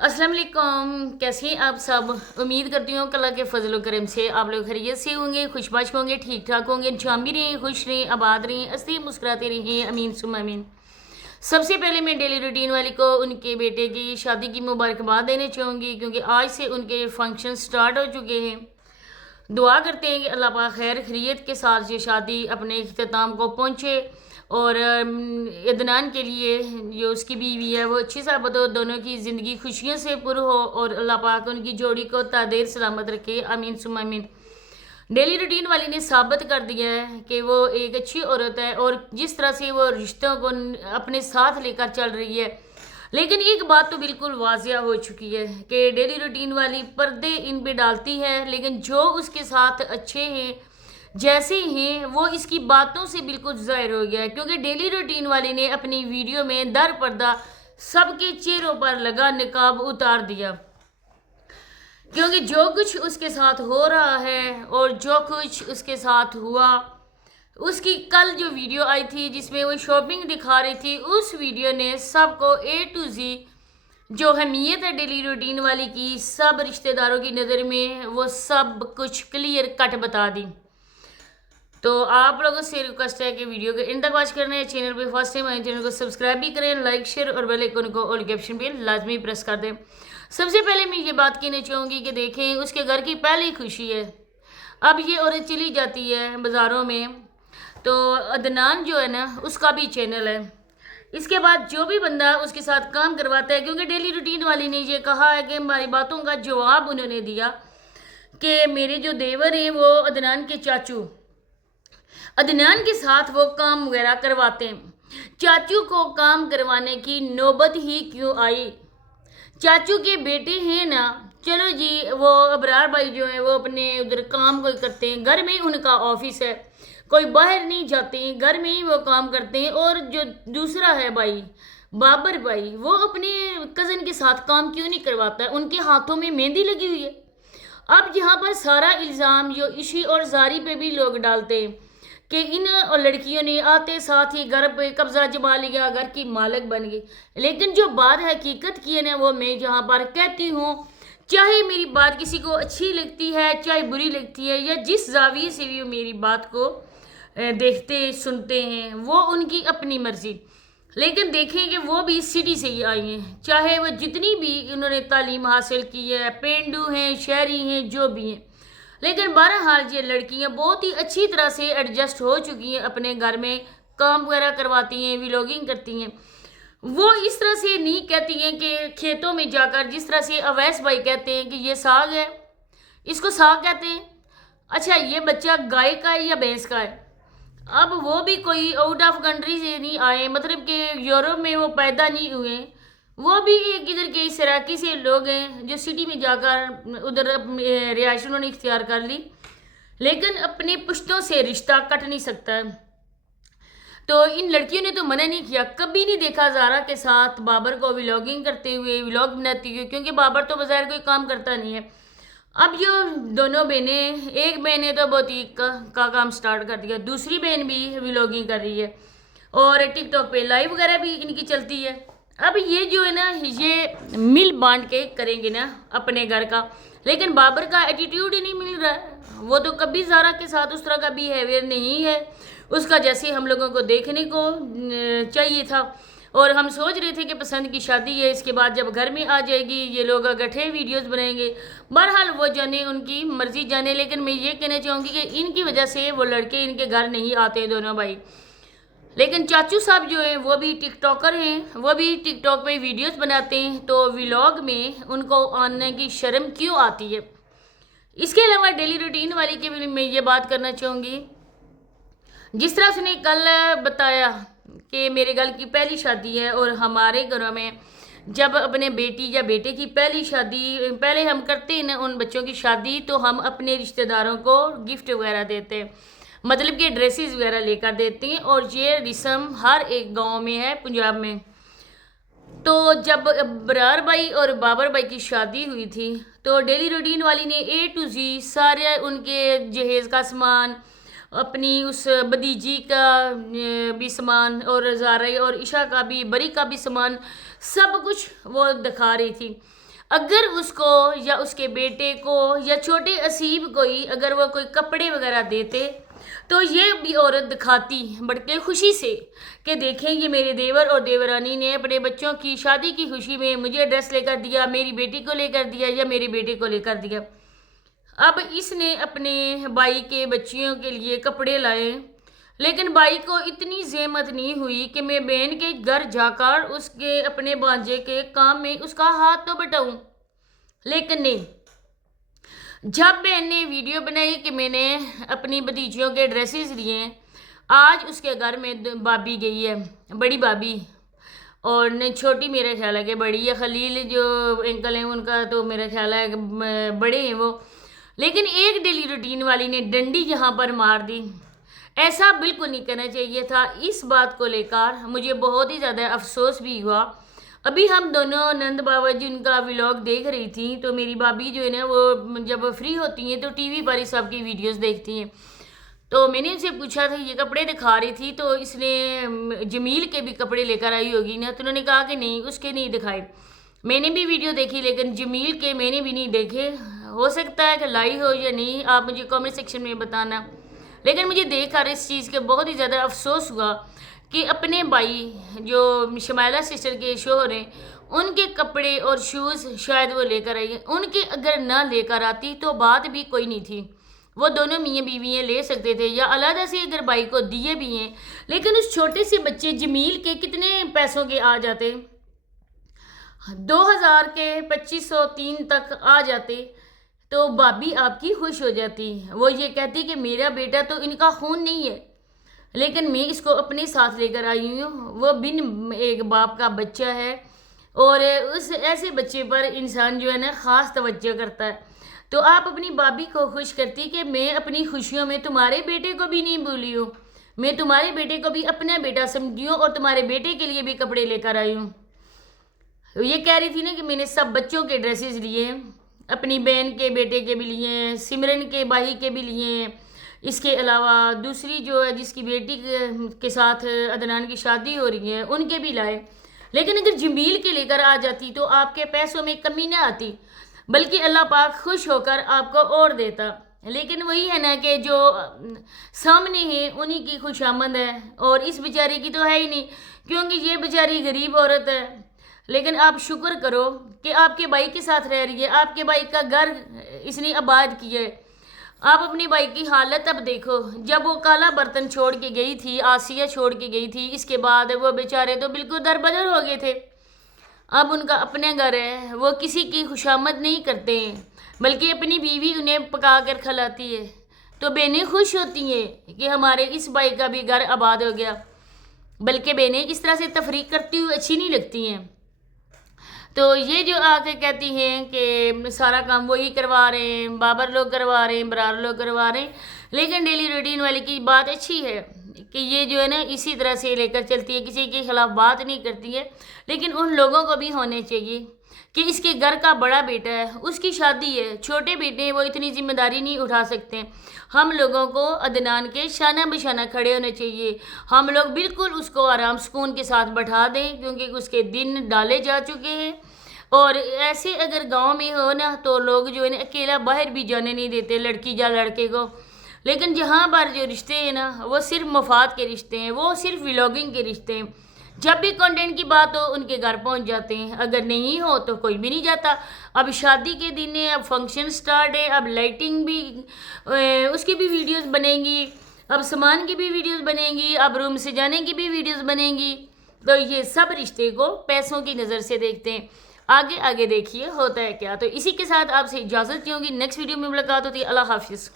अस्सलाम वालेकुम। कैसे हैं आप सब? उम्मीद करती हूँ कि अल्लाह के फजल करम से आप लोग खैरियत से होंगे, खुशबाश होंगे, ठीक ठाक होंगे, जाम भी रहें, खुश रहें, आबाद रहें, हंसते मुस्कुराते रहें, अमीन सुम अमीन। सबसे पहले मैं डेली रूटीन वाली को उनके बेटे की शादी की मुबारकबाद देना चाहूँगी, क्योंकि आज से उनके फंक्शन स्टार्ट हो चुके हैं। दुआ करते हैं कि अल्लाह पाक खैर खैरियत के साथ ये शादी अपने इख्तिताम को पहुँचे और अदनान के लिए जो उसकी बीवी है वो अच्छी साबित हो, दोनों की ज़िंदगी खुशियों से पुर हो और अल्लाह पाक उनकी जोड़ी को तादेर सलामत रखे, आमीन सुम आमीन। डेली रूटीन वाली ने साबित कर दिया है कि वो एक अच्छी औरत है और जिस तरह से वो रिश्तों को अपने साथ लेकर चल रही है। लेकिन एक बात तो बिल्कुल वाजिया हो चुकी है कि डेली रूटीन वाली पर्दे इन पे डालती है, लेकिन जो उसके साथ अच्छे हैं जैसे हैं वो इसकी बातों से बिल्कुल ज़ाहिर हो गया है, क्योंकि डेली रूटीन वाली ने अपनी वीडियो में दर पर्दा सबके चेहरों पर लगा निकाब उतार दिया, क्योंकि जो कुछ उसके साथ हो रहा है और जो कुछ उसके साथ हुआ, उसकी कल जो वीडियो आई थी जिसमें वो शॉपिंग दिखा रही थी, उस वीडियो ने सबको ए टू जी जो अहमियत है डेली रूटीन वाली की सब रिश्तेदारों की नज़र में वो सब कुछ क्लियर कट बता दी। तो आप लोगों से रिक्वेस्ट है कि वीडियो को एंड तक वॉच करना है। चैनल पे फर्स्ट टाइम आए चैनल को सब्सक्राइब भी करें, लाइक शेयर और बेल आइकन को ऑल के ऑप्शन पे लाजमी प्रेस कर दें। सबसे पहले मैं ये बात कहना चाहूँगी कि देखें उसके घर की पहली खुशी है। अब ये औरत चली जाती है बाज़ारों में तो अदनान जो है ना उसका भी चैनल है। इसके बाद जो भी बंदा उसके साथ काम करवाता है, क्योंकि डेली रूटीन वाली ने ये कहा है कि हमारी बातों का जवाब उन्होंने दिया कि मेरे जो देवर हैं वो अदनान के चाचू, अदनान के साथ वो काम वगैरह करवाते हैं। चाचू को काम करवाने की नौबत ही क्यों आई? चाचू के बेटे हैं ना, चलो जी वो अबरार भाई जो है वो अपने उधर काम कोई करते हैं, घर में ही उनका ऑफिस है, कोई बाहर नहीं जाते हैं, घर में ही वो काम करते हैं। और जो दूसरा है भाई बाबर भाई, वो अपने कज़न के साथ काम क्यों नहीं करवाता है? उनके हाथों में मेहंदी लगी हुई है। अब यहाँ पर सारा इल्ज़ाम जो इशी और जारी पे भी लोग डालते हैं कि इन लड़कियों ने आते साथ ही घर पे कब्जा जमा लिया, घर की मालिक बन गई। लेकिन जो बात हकीकत की है ना वो मैं यहाँ पर कहती हूँ, चाहे मेरी बात किसी को अच्छी लगती है चाहे बुरी लगती है, या जिस जाविये से भी वो मेरी बात को देखते सुनते हैं वो उनकी अपनी मर्जी। लेकिन देखें कि वो भी सिटी से ही आई हैं, चाहे वो जितनी भी उन्होंने तालीम हासिल की है, पेंडू हैं, शहरी हैं, जो भी हैं। लेकिन बहरहाल ये लड़कियां बहुत ही अच्छी तरह से एडजस्ट हो चुकी हैं, अपने घर में काम वगैरह करवाती हैं, व्लॉगिंग करती हैं। वो इस तरह से नहीं कहती हैं कि खेतों में जाकर जिस तरह से अवैस भाई कहते हैं कि ये साग है, इसको साग कहते हैं, अच्छा ये बच्चा गाय का है या भैंस का है। अब वो भी कोई आउट ऑफ कंट्री से नहीं आए, मतलब कि यूरोप में वो पैदा नहीं हुए, वो भी एक इधर के सराकी से लोग हैं जो सिटी में जाकर उधर रिहाइश उन्होंने इख्तियार कर ली, लेकिन अपने पुश्तों से रिश्ता कट नहीं सकता है। तो इन लड़कियों ने तो मना नहीं किया, कभी नहीं देखा ज़ारा के साथ बाबर को व्लॉगिंग करते हुए, व्लॉग बनाती हुए, क्योंकि बाबर तो बज़ाहिर कोई काम करता नहीं है। अब जो दोनों बहनें, एक बहन ने तो बुटीक का काम स्टार्ट कर दिया, दूसरी बहन भी व्लॉगिंग कर रही है और टिकटॉक पे लाइव वगैरह भी इनकी चलती है। अब ये जो है ना ये मिल बांट के करेंगे ना अपने घर का, लेकिन बाबर का एटीट्यूड ही नहीं मिल रहा है। वो तो कभी ज़ारा के साथ उस तरह का बिहेवियर नहीं है उसका, जैसे हम लोगों को देखने को चाहिए था। और हम सोच रहे थे कि पसंद की शादी है, इसके बाद जब घर में आ जाएगी ये लोग गठे वीडियोस बनाएंगे। बहरहाल वो जाने, उनकी मर्जी जाने, लेकिन मैं ये कहना चाहूँगी कि इनकी वजह से वो लड़के इनके घर नहीं आते दोनों भाई। लेकिन चाचू साहब जो हैं वो भी टिकटॉकर हैं, वो भी टिकटॉक पे वीडियोस बनाते हैं, तो व्लॉग में उनको आने की शर्म क्यों आती है? इसके अलावा डेली रूटीन वाली के भी मैं ये बात करना चाहूँगी, जिस तरह उसने कल बताया कि मेरे घर की पहली शादी है और हमारे घरों में जब अपने बेटी या बेटे की पहली शादी पहले हम करते हैं ना उन बच्चों की शादी, तो हम अपने रिश्तेदारों को गिफ्ट वगैरह देते हैं, मतलब कि ड्रेसेस वगैरह लेकर देते हैं, और ये रस्म हर एक गांव में है पंजाब में। तो जब बरार भाई और बाबर भाई की शादी हुई थी तो डेली रूटीन वाली ने ए टू जी सारे उनके जहेज़ का सामान, अपनी उस भतीजी का भी सामान, और ज़ारा और ईशा का भी, बरी का भी सामान, सब कुछ वो दिखा रही थी। اگر اس کو یا اس کے بیٹے کو یا چھوٹے اسیب کوئی اگر وہ کوئی کپڑے وغیرہ دیتے تو یہ بھی عورت دکھاتی بڑے خوشی سے کہ دیکھیں یہ میرے دیور اور دیورانی نے اپنے بچوں کی شادی کی خوشی میں مجھے ڈریس لے کر دیا، میری بیٹی کو لے کر دیا یا میرے بیٹے کو لے کر دیا۔ اب اس نے اپنے بھائی کے بچیوں کے لیے کپڑے لائے، لیکن بھائی کو اتنی زحمت نہیں ہوئی کہ میں بہن کے گھر جا کر اس کے اپنے بھانجے کے کام میں اس کا ہاتھ تو بٹاؤں، لیکن نہیں۔ جب بہن نے ویڈیو بنائی کہ میں نے اپنی بھتیجیوں کے ڈریسز لیے ہیں، آج اس کے گھر میں بھابی گئی ہے، بڑی بھابی، اور چھوٹی میرا خیال ہے کہ بڑی ہے، خلیل جو انکل ہیں ان کا تو میرا خیال ہے کہ بڑے ہیں وہ، لیکن ایک ڈیلی روٹین والی نے ڈنڈی یہاں پر مار دی۔ ایسا بالکل نہیں کرنا چاہیے تھا۔ اس بات کو لے کر مجھے بہت ہی زیادہ افسوس بھی ہوا۔ ابھی ہم دونوں نند بابا جی ان کا ولاگ دیکھ رہی تھیں تو میری بھابی جو ہے نا وہ جب فری ہوتی ہیں تو ٹی وی پر ہی سب کی ویڈیوز دیکھتی ہیں، تو میں نے ان سے پوچھا تھا یہ کپڑے دکھا رہی تھی تو اس نے جمیل کے بھی کپڑے لے کر آئی ہوگی نا، تو انہوں نے کہا کہ نہیں اس کے نہیں دکھائے۔ میں نے بھی ویڈیو دیکھی لیکن جمیل کے میں نے بھی نہیں دیکھے، ہو سکتا ہے کہ لائی ہو یا نہیں، آپ مجھے کامنٹ سیکشن میں بتانا۔ لیکن مجھے دیکھ کر اس چیز کے بہت ہی زیادہ افسوس ہوا کہ اپنے بھائی جو شمائلہ سسٹر کے شوہر ہیں ان کے کپڑے اور شوز شاید وہ لے کر آئی ہیں، ان کے اگر نہ لے کر آتی تو بات بھی کوئی نہیں تھی، وہ دونوں میاں بیوی ہیں لے سکتے تھے یا علیحدہ سے اگر بھائی کو دیے بھی ہیں، لیکن اس چھوٹے سے بچے جمیل کے کتنے پیسوں کے آ جاتے، 2000 کے 2503 تک آ جاتے تو بھابی آپ کی خوش ہو جاتی، وہ یہ کہتی کہ میرا بیٹا تو ان کا خون نہیں ہے لیکن میں اس کو اپنے ساتھ لے کر آئی ہوں، وہ بن ایک باپ کا بچہ ہے اور اس ایسے بچے پر انسان جو ہے نا خاص توجہ کرتا ہے۔ تو آپ اپنی بھابی کو خوش کرتی کہ میں اپنی خوشیوں میں تمہارے بیٹے کو بھی نہیں بھولی ہوں، میں تمہارے بیٹے کو بھی اپنا بیٹا سمجھی ہوں اور تمہارے بیٹے کے لیے بھی کپڑے لے کر آئی ہوں۔ یہ کہہ رہی تھی نا کہ میں نے سب بچوں کے ڈریسز لیے ہیں، اپنی بہن کے بیٹے کے بھی لیے ہیں، سمرن کے بھائی کے بھی لیے ہیں، اس کے علاوہ دوسری جو ہے جس کی بیٹی کے ساتھ عدنان کی شادی ہو رہی ہے ان کے بھی لائے، لیکن اگر جمیل کے لے کر آ جاتی تو آپ کے پیسوں میں کمی نہ آتی بلکہ اللہ پاک خوش ہو کر آپ کو اور دیتا۔ لیکن وہی ہے نا کہ جو سامنے ہیں انہی کی خوش آمد ہے اور اس بیچاری کی تو ہے ہی نہیں، کیونکہ یہ بیچاری غریب عورت ہے، لیکن آپ شکر کرو کہ آپ کے بھائی کے ساتھ رہ رہی ہے، آپ کے بھائی کا گھر اس نے آباد کیا ہے۔ آپ اپنی بھائی کی حالت اب دیکھو، جب وہ کالا برتن چھوڑ کے گئی تھی، آسیہ چھوڑ کے گئی تھی، اس کے بعد وہ بیچارے تو بالکل دربدر ہو گئے تھے۔ اب ان کا اپنے گھر ہے، وہ کسی کی خوشامد نہیں کرتے ہیں بلکہ اپنی بیوی انہیں پکا کر کھلاتی ہے، تو بہنیں خوش ہوتی ہیں کہ ہمارے اس بھائی کا بھی گھر آباد ہو گیا، بلکہ بہنیں اس طرح سے تفریق کرتی ہوئی اچھی نہیں لگتی ہیں۔ تو یہ جو آ کے کہتی ہیں کہ سارا کام وہی کروا رہے ہیں، بابر لوگ کروا رہے ہیں، برار لوگ کروا رہے ہیں، لیکن ڈیلی روٹین والے کی بات اچھی ہے کہ یہ جو ہے نا اسی طرح سے لے کر چلتی ہے، کسی کے خلاف بات نہیں کرتی ہے، لیکن ان لوگوں کو بھی ہونے چاہیے کہ اس کے گھر کا بڑا بیٹا ہے، اس کی شادی ہے، چھوٹے بیٹے ہیں وہ اتنی ذمہ داری نہیں اٹھا سکتے۔ ہم لوگوں کو عدنان کے شانہ بشانہ کھڑے ہونے چاہیے، ہم لوگ بالکل اس کو آرام سکون کے ساتھ بٹھا دیں کیونکہ اس کے دن ڈالے جا چکے ہیں، اور ایسے اگر گاؤں میں ہو نا تو لوگ جو ہے نا اکیلا باہر بھی جانے نہیں دیتے لڑکی یا لڑکے کو، لیکن جہاں پر جو رشتے ہیں نا وہ صرف مفاد کے رشتے ہیں، وہ صرف ولاگنگ کے رشتے ہیں، جب بھی کنٹینٹ کی بات ہو ان کے گھر پہنچ جاتے ہیں، اگر نہیں ہو تو کوئی بھی نہیں جاتا۔ اب شادی کے دن ہے، اب فنکشن سٹارٹ ہے، اب لائٹنگ بھی اس کی بھی ویڈیوز بنیں گی، اب سامان کی بھی ویڈیوز بنیں گی، اب روم سے جانے کی بھی ویڈیوز بنیں گی، تو یہ سب رشتے کو پیسوں کی نظر سے دیکھتے ہیں۔ آگے دیکھیے ہوتا ہے کیا۔ تو اسی کے ساتھ آپ سے اجازت چاہوں گی، نیکسٹ ویڈیو میں ملاقات ہوتی ہے۔ اللہ حافظ۔